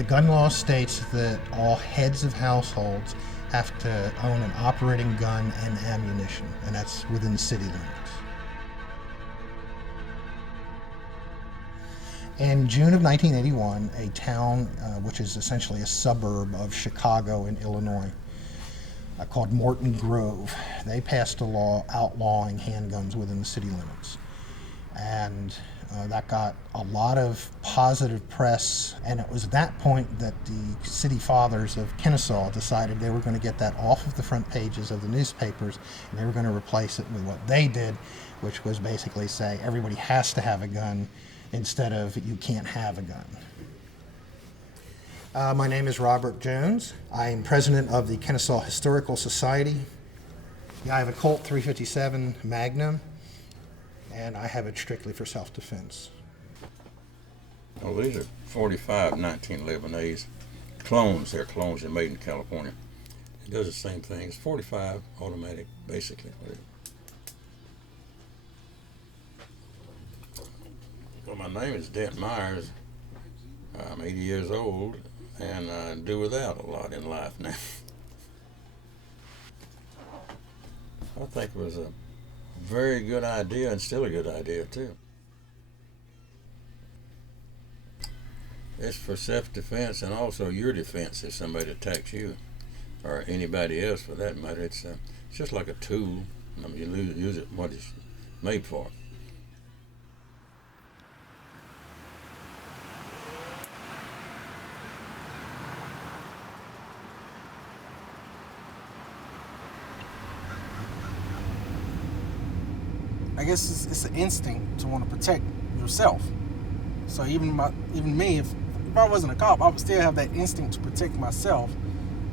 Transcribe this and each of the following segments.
The gun law states that all heads of households have to own an operating gun and ammunition, and that's within city limits. In June of 1981, a town which is essentially a suburb of Chicago in Illinois, called Morton Grove, they passed a law outlawing handguns within the city limits. And that got a lot of positive press, and it was at that point that the city fathers of Kennesaw decided they were going to get that off of the front pages of the newspapers, and they were going to replace it with what they did, which was basically say everybody has to have a gun instead of you can't have a gun. My name is Robert Jones. I am president of the Kennesaw Historical Society. I have a Colt 357 Magnum, and I have it strictly for self-defense. Well, these are 45 1911 A's. Clones, they're clones, they're made in California. It does the same thing. It's 45 automatic, basically. Well, my name is Dent Myers. I'm 80 years old, and I do without a lot in life now. I think it was a very good idea, and still a good idea too. It's for self-defense and also your defense if somebody attacks you, or anybody else for that matter. It's just like a tool. I mean, you use it what it's made for. I guess it's an instinct to want to protect yourself. So even me, if I wasn't a cop, I would still have that instinct to protect myself,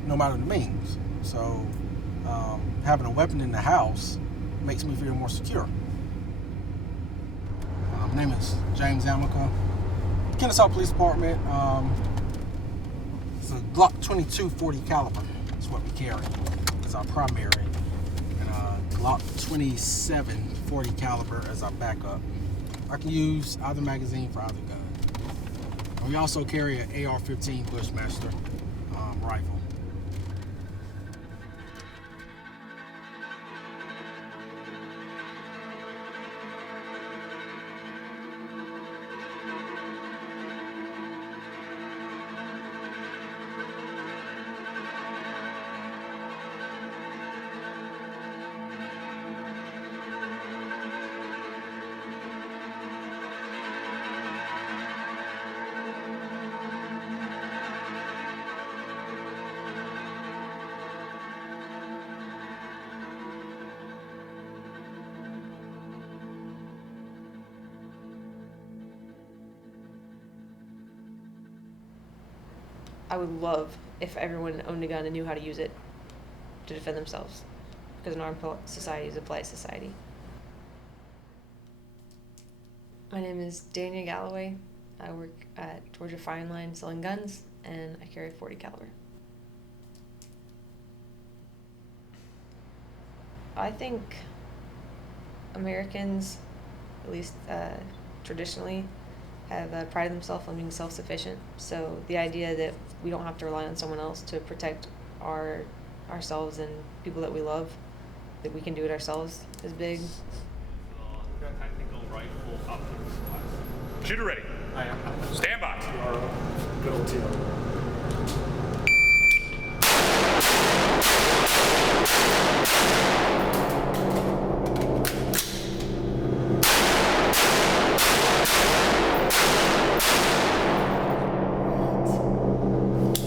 no matter the means. So having a weapon in the house makes me feel more secure. My name is James Amica. Kennesaw Police Department. It's a Glock 22 40 caliber. That's what we carry. It's our primary. Glock 27 40 caliber as our backup. I can use either magazine for either gun. And we also carry an AR-15 Bushmaster rifle. I would love if everyone owned a gun and knew how to use it to defend themselves, because an armed society is a polite society. My name is Dania Galloway. I work at Georgia Firing Line selling guns, and I carry a 40 caliber. I think Americans, at least traditionally, have prided themselves on being self-sufficient. So the idea that we don't have to rely on someone else to protect ourselves and people that we love, that we can do it ourselves, is big. Tactical rifle optics. Shooter ready. I am. Stand by. Good old team.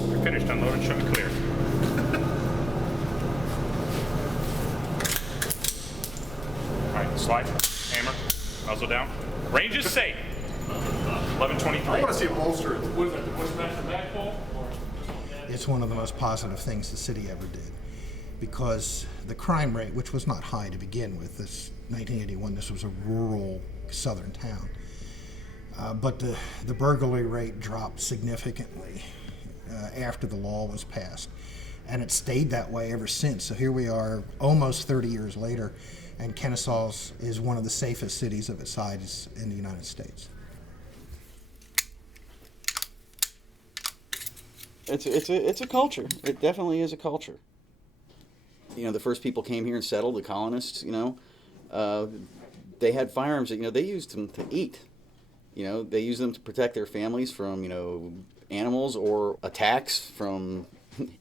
You're finished. Unload and show me clear. All right, slide. Hammer. Muzzle down. Range is safe. 11:23. I want to see it bolstered. What is that? The Bushmaster bagful? It's one of the most positive things the city ever did, because the crime rate, which was not high to begin with, this 1981, this was a rural southern town, but the burglary rate dropped significantly after the law was passed, and it stayed that way ever since. So here we are almost 30 years later, and Kennesaw is one of the safest cities of its size in the United States. It's a culture. It definitely is a culture. You know, the first people came here and settled, the colonists, you know, they had firearms that, you know, they used them to eat. You know, they used them to protect their families from, you know, animals or attacks from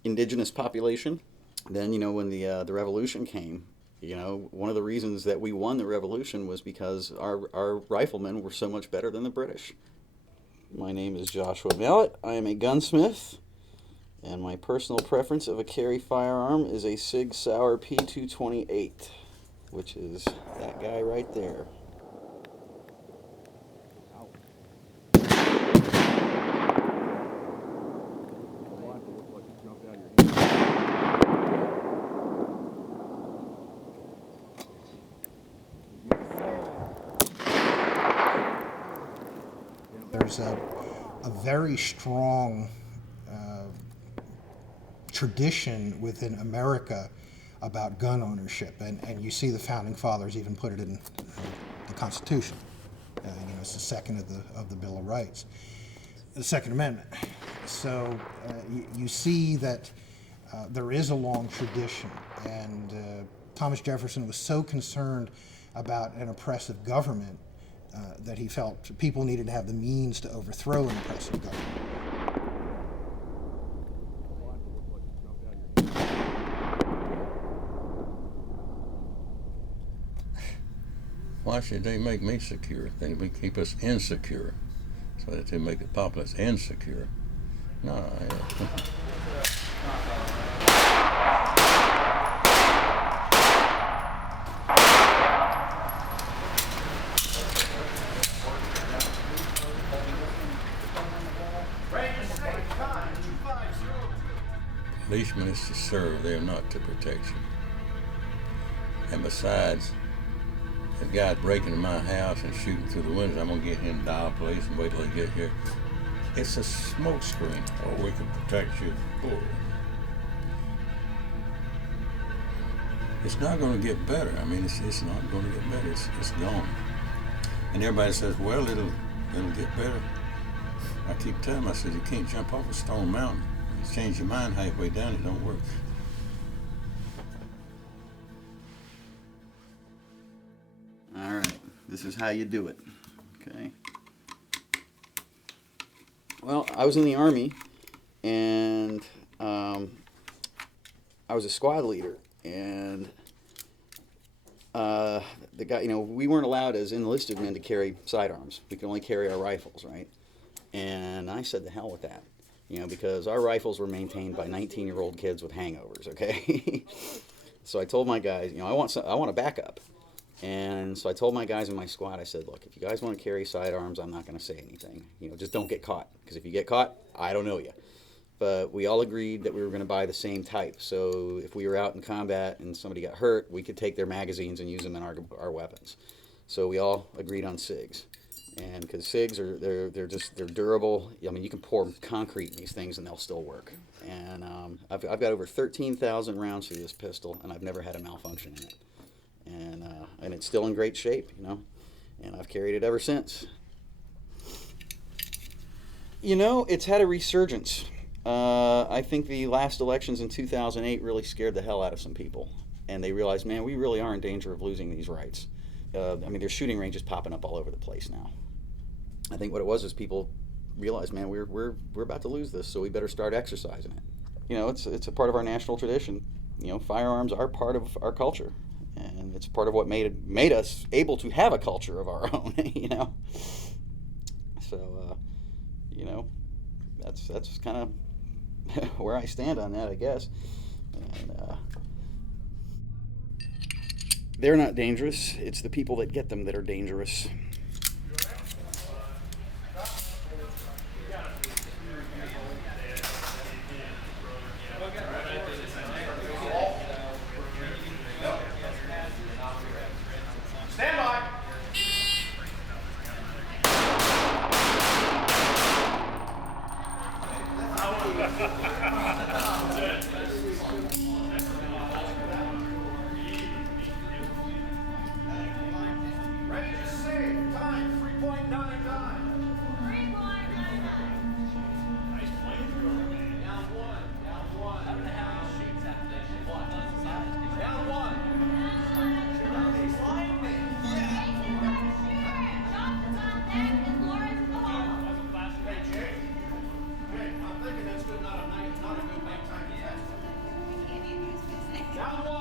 indigenous population. Then, you know, when the revolution came, you know, one of the reasons that we won the revolution was because our riflemen were so much better than the British. My name is Joshua Mallet. I am a gunsmith, and my personal preference of a carry firearm is a Sig Sauer P228, which is that guy right there. There's a very strong tradition within America about gun ownership, and you see the founding fathers even put it in the Constitution. You know, it's the second of the Bill of Rights, the Second Amendment. So you see that there is a long tradition, and Thomas Jefferson was so concerned about an oppressive government that he felt people needed to have the means to overthrow an oppressive government. Why should they make me secure? They keep us insecure, so that they make the populace insecure. No. Policemen is to serve, they are not to protect you. And besides, if guy's breaking in my house and shooting through the windows, I'm gonna get him, dial police, and wait till they get here. It's a smoke screen, or we can protect you. Bull. It's not gonna get better. I mean, it's not gonna get better. It's gone. And everybody says, well, it'll get better. I keep telling them, I said, you can't jump off a stone mountain. You change your mind halfway down, it don't work. All right, this is how you do it, okay? Well, I was in the Army, and I was a squad leader, and the guy, you know, we weren't allowed as enlisted men to carry sidearms. We could only carry our rifles, right? And I said, the hell with that, you know, because our rifles were maintained by 19-year-old kids with hangovers, okay? So I told my guys, you know, I want a backup. And so I told my guys in my squad, I said, look, if you guys want to carry sidearms, I'm not going to say anything. You know, just don't get caught. Because if you get caught, I don't know you. But we all agreed that we were going to buy the same type. So if we were out in combat and somebody got hurt, we could take their magazines and use them in our weapons. So we all agreed on SIGs. And because SIGs they're durable. I mean, you can pour concrete in these things and they'll still work. And I've got over 13,000 rounds through this pistol, and I've never had a malfunction in it. And it's still in great shape, you know, and I've carried it ever since. You know, it's had a resurgence. I think the last elections in 2008 really scared the hell out of some people, and they realized, man, we really are in danger of losing these rights. I mean, there's shooting ranges popping up all over the place now. I think what it was is people realized, man, we're about to lose this, so we better start exercising it. You know, it's a part of our national tradition. You know, firearms are part of our culture. And it's part of what made us able to have a culture of our own, you know. So, you know, that's kind of where I stand on that, I guess. And they're not dangerous. It's the people that get them that are dangerous. Not a good nighttime yet. Can't use this. Down the wall.